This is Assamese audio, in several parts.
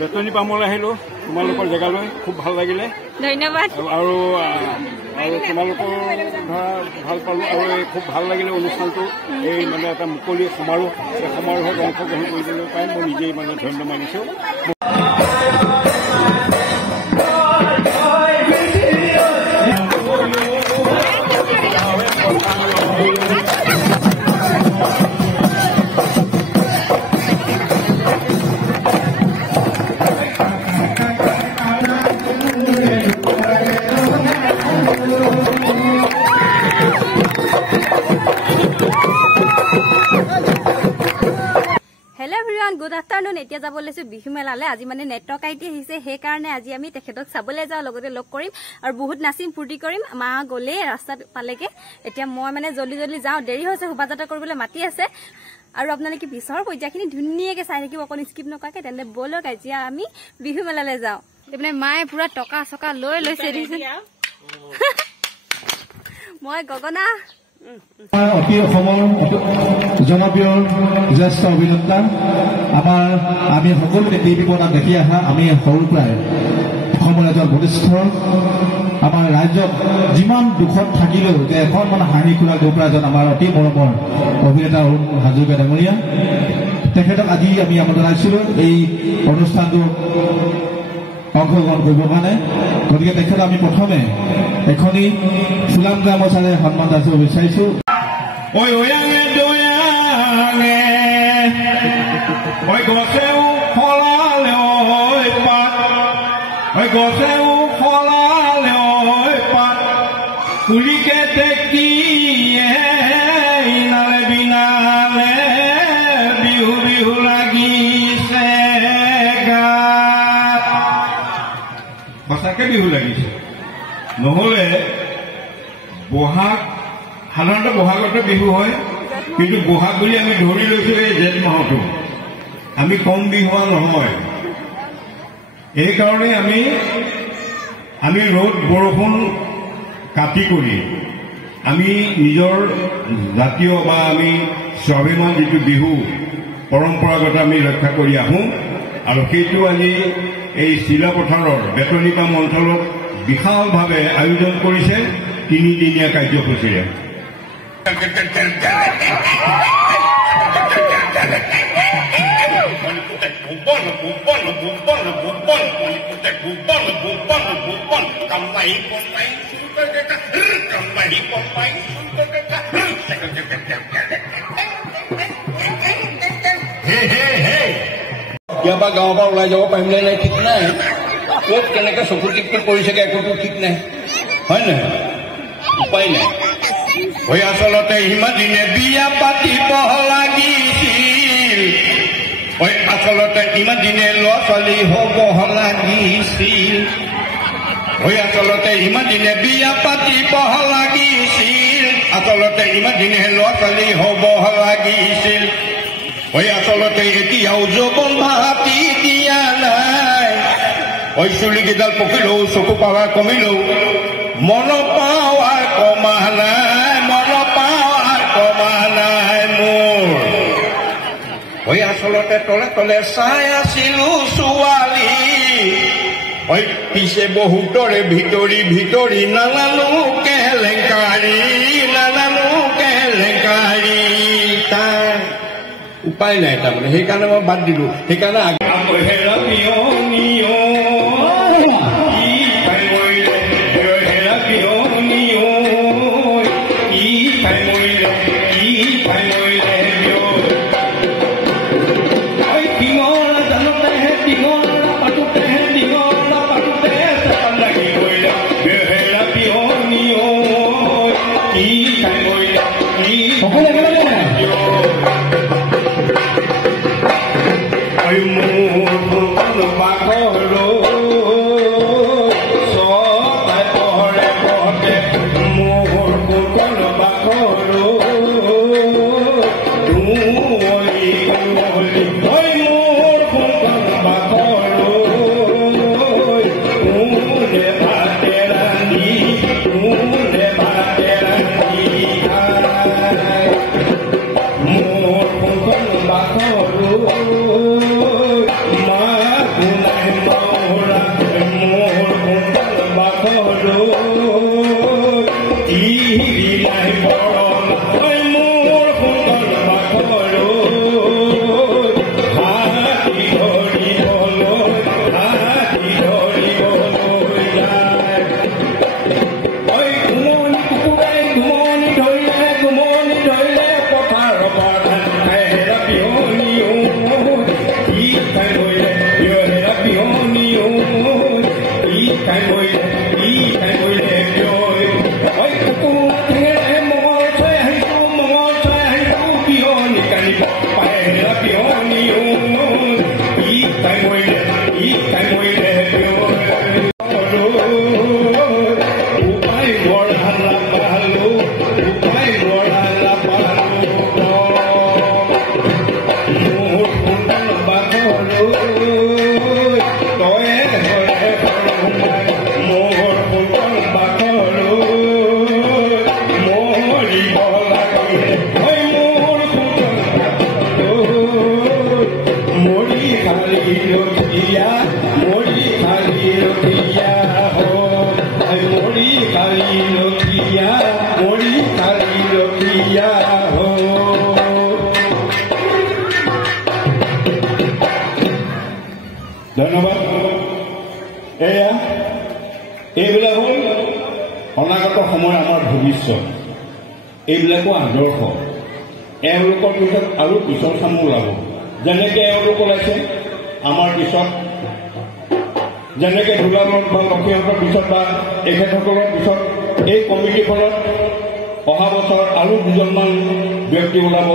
বেতনী পামলৈ আহিলোঁ তোমালোকৰ জেগালৈ খুব ভাল লাগিলে ধন্যবাদ আৰু তোমালোকৰ ধৰা ভাল পালোঁ আৰু খুব ভাল লাগিলে অনুষ্ঠানটো এই মানে এটা মুকলি সমাৰোহ এই সমাৰোহত অংশগ্ৰহণ কৰিবলৈ পাই মই নিজেই মানে ধন্য মানিছোঁ গুড আফটাৰনুন এতিয়া যাব লৈছো বিহু মেলালে আজি মানে নেটৱৰ্ক আইটি আহিছে সেইকাৰণে আজি আমি তেখেতক চাবলৈ যাওঁ লগতে লগ কৰিম আৰু বহুত নাচিম ফূৰ্তি কৰিম মা গলে ৰাস্তাত পালেগে এতিয়া মই মানে জলদি জলদি যাওঁ দেৰি হৈছে শোভাযাত্ৰা কৰিবলৈ মাতি আছে আৰু আপোনালোকে পিছৰ পৰ্যায়খিনি ধুনীয়াকে চাই থাকিব অকণ স্কিপ নকৰাকে তেন্তে বলক এতিয়া আমি বিহু মেলালে যাওঁ মানে মায়ে পুৰা টকা চকা লৈ লৈছে মই গগনা অতি অসমৰ জনপ্ৰিয় জ্যেষ্ঠ অভিনেতা আমি সকলোকে টিভিত দেখি অহা আমি সৰুৰ পৰাই অসমৰ এজন বলিষ্ঠ আমাৰ ৰাজ্যত যিমান দুখত থাকিলেও যে এখন মানে হাঁহি খোলা গোপৰা এজন আমাৰ অতি মৰমৰ অভিনেতা অৰুণ হাজৰিকা ডাঙৰীয়া তেখেতক আজি আমি আমন্ত্ৰণ জনাইছিলোঁ এই অনুষ্ঠানটো অংশগ্ৰহণ কৰিবৰ কাৰণে গতিকে তেখেতক আমি প্ৰথমে এখনি ফুলাম গামোচাৰে সন্মান যাচিব বিচাৰিছোঁ ঐ ঐয়াঙে দৈয়াঙে ঐ গছেও ফলালে ঐ পাত ঐ গছেও ফলালে ঐ পাত কুলিকে টেকিয়ে ইনালে বিনালে বিহু বিহু লাগিছে গাত সঁচাকে বিহু লাগিছে নহলে বহাগ সাধাৰণতে বহাগতে বিহু হয় কিন্তু বহাগ বুলি আমি ধৰি লৈছো এই জেঠ মাহটো আমি কম বিহুৱা নহয় এইকাৰণে আমি ৰ'দ বৰষুণ কাটি কৰি আমি নিজৰ জাতীয় বা আমি স্বাভিমান যিটো বিহু পৰম্পৰাগত আমি ৰক্ষা কৰি আহোঁ আৰু সেইটো আজি এই চিলাপথাৰৰ বেতনীপাম অঞ্চলত বিশালভাৱে আয়োজন কৰিছে তিনিদিনীয়া কাৰ্যসূচীৰে ইয়াৰপৰা গাঁৱৰ পৰা ওলাই যাব পাৰিম নে নাই ঠিক নাই ক'ত কেনেকৈ চকু টিপটো পৰিছেগৈ একোটো ঠিক নাই হয় নহয় উপায় নাই হৈ আচলতে ইমানদিনে বিয়া পাতিব লাগিছিল হৈ আচলতে ইমানদিনে ল'ৰা ছোৱালী হ'ব লাগিছিল হৈ আচলতে ইমানদিনে বিয়া পাতিব লাগিছিল আচলতে ইমানদিনে ল'ৰা ছোৱালী হ'ব লাগিছিল হৈ আচলতে এতিয়াও যৌৱন ভাতি দিয়া নাই ঐ চুলিকেইডাল পকিলেও চকু পাৱাৰ কমিলেও মন পাৱাৰ কমা নাই মোৰ ঐ আচলতে তলে তলে চাই আছিলো ছোৱালী ঐ পিছে বহুতৰে ভিতৰি ভিতৰি নানানো কেলেংকাৰী তাই উপায় নাই তাৰমানে সেইকাৰণে মই বাদ দিলো সেইকাৰণে Ma লঠিয়া মৰি খালি লঠিয়া মৰি খালি লঠিয়া মৰি খালি লঠিয়া ধন্যবাদ। এয়া এইবিলাক হ'ল অনাগত সময় আমাৰ ভৱিষ্যত, এইবিলাকো আদৰ্শ। এওঁলোকৰ পিছত আৰু পিছৰ চাম ওলাব, যেনেকৈ এওঁলোক ওলাইছে আমাৰ পিছত, যেনেকৈ দুলালত বা লক্ষীহঁতৰ পিছত বা এখেতসকলৰ পিছত এই কমিটিখনত অহা বছৰ আৰু দুজনমান ব্যক্তি ওলাব।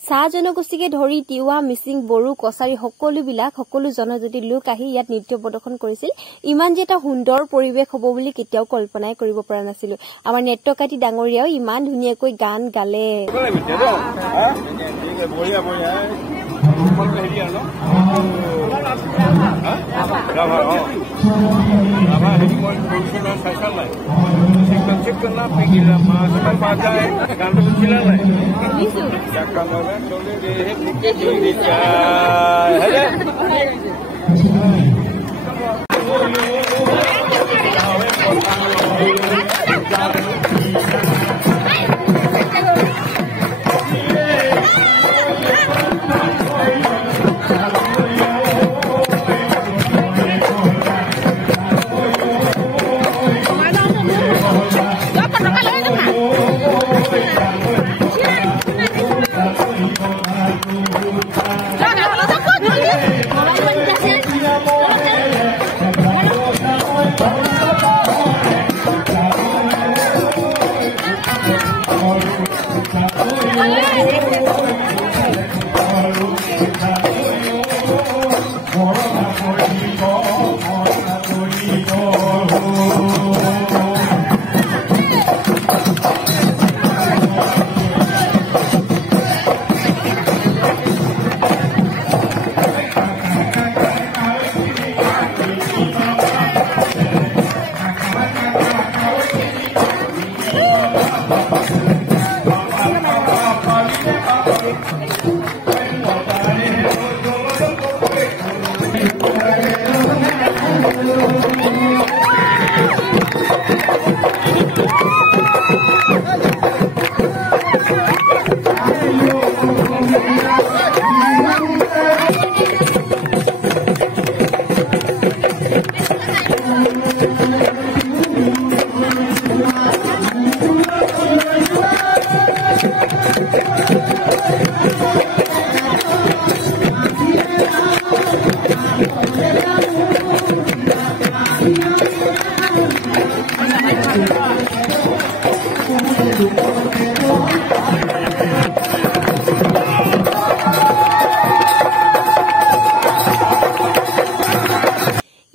চাহ জনগোষ্ঠীকে ধৰি তিৱা, মিচিং, বড়ো, কছাৰী সকলো জনজাতিৰ লোক আহি ইয়াত নৃত্য প্ৰদৰ্শন কৰিছিল। ইমান যে এটা সুন্দৰ পৰিৱেশ হ'ব বুলি কেতিয়াও কল্পনাই কৰিব পৰা নাছিলো। আমাৰ নেত্ৰকাতি ডাঙৰীয়াও ইমান ধুনীয়াকৈ গান গালে।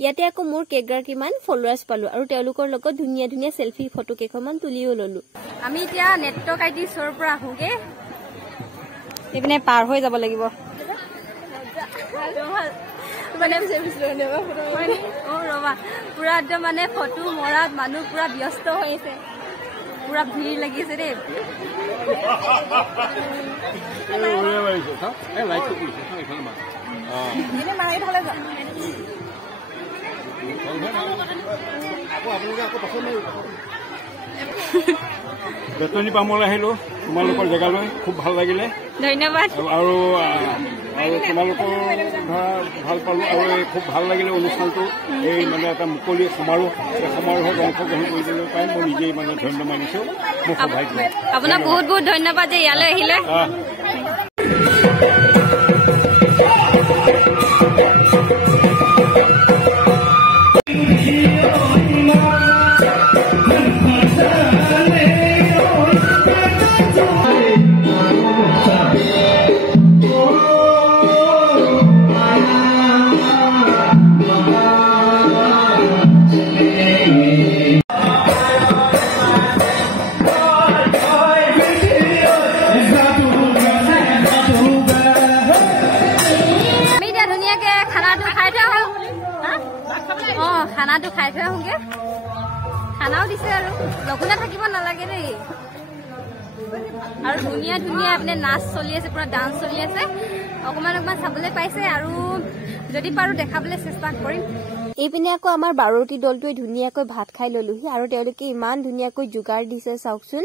ইয়াতে আকৌ মোৰ কেইগৰাকীমান ফলোৱাৰ্ছ পালো আৰু তেওঁলোকৰ লগত ধুনীয়া ধুনীয়া সেলফি ফটো কেইখনমান তুলিও ললো। আমি এতিয়া নেত্ৰকাইটি শ্ব'ৰ পৰা আহোগে, এইপিনে পাৰ হৈ যাব লাগিব। পুৰা একদম মানে ফটো মৰাত মানুহ পুৰা ব্যস্ত হৈ আছে, পুৰা ভিৰ লাগিছে দেই। বেতনী পামলৈ আহিলো তোমালোকৰ জেগালৈ, খুব ভাল লাগিলে, ধন্যবাদ। আৰু তোমালোকৰ ধৰা ভাল পালো, আৰু খুব ভাল লাগিলে অনুষ্ঠানটো। এই মানে এটা মুকলি সমাৰোহ, এই সমাৰোহত অংশগ্ৰহণ কৰিবলৈ পাই মই নিজেই মানে ধন্য মানিছো। মোৰ সৌভাগ্য। আপোনাক বহুত বহুত ধন্যবাদ যে ইয়ালৈ আহিলে। খানাটো খাই থৈ আহোগে, খানাও দিছে আৰু লঘোণে থাকিব নালাগে দেই। আৰু ধুনীয়া ধুনীয়া আপুনি নাচ চলি আছে, পুৰা ডান্স চলি আছে। অকমান চাবলৈ পাইছে আৰু যদি পাৰো দেখাবলৈ চেষ্টা কৰিম। এইপিনে আকৌ আমাৰ বাৰতি দলটোৱে ধুনীয়াকৈ ভাত খাই ললোহি আৰু তেওঁলোকে ইমান ধুনীয়াকৈ যোগাৰ দিছে চাওকচোন।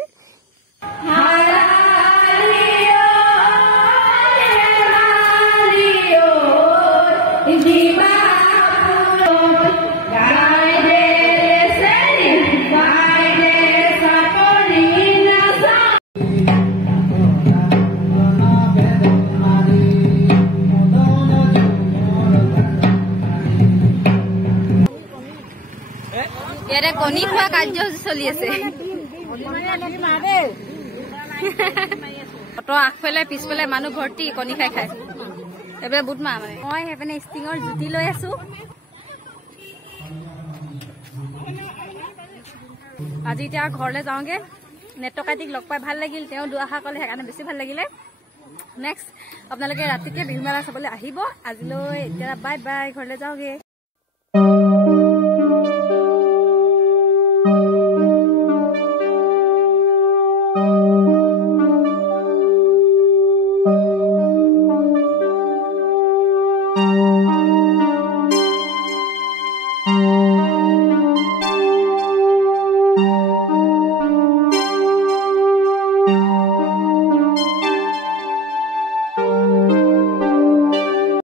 ইয়াতে কণী খোৱা কাৰ্যসূচী চলি আছে। অটৰ আগফালে পিছফালে মানুহ ভৰ্তি কণী খাই খাই। এইফালে বুট মাহ মানে মই সেইপিনে ষ্টিঙৰ জুতি লৈ আছো। আজি এতিয়া ঘৰলৈ যাওঁগে। নেটকাইটিক লগ পাই ভাল লাগিল, তেওঁ দুআষাৰ ক'লে সেইকাৰণে বেছি ভাল লাগিলে। নেক্সট আপোনালোকে ৰাতিকে বিহু মেলা চাবলৈ আহিব। আজিলৈ এতিয়া বাই বাই, ঘৰলৈ যাওঁগে।